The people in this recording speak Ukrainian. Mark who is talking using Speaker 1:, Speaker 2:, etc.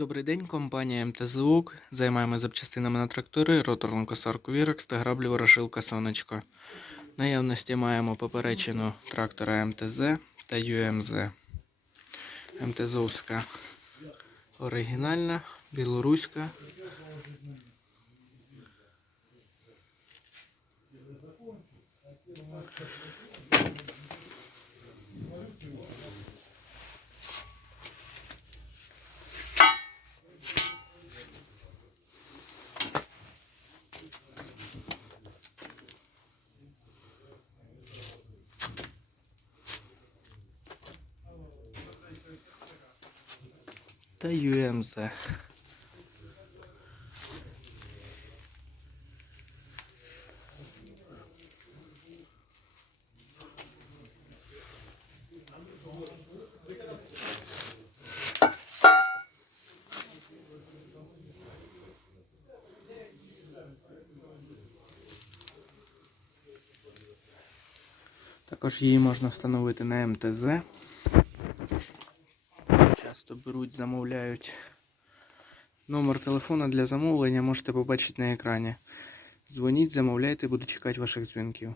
Speaker 1: Добрий день, компанія МТЗУК. Займаємося запчастинами на трактори, роторну косарку Вірекс та граблі ворошилка Сонечко. Наявності маємо поперечину трактора МТЗ та ЮМЗ. МТЗовська оригінальна, білоруська. Та ЮМЗ. Також її можна встановити на МТЗ. Часто беруть, замовляють. Номер телефона для замовлення можете побачити на екрані. Дзвоніть, замовляйте, буду чекати ваших дзвінків.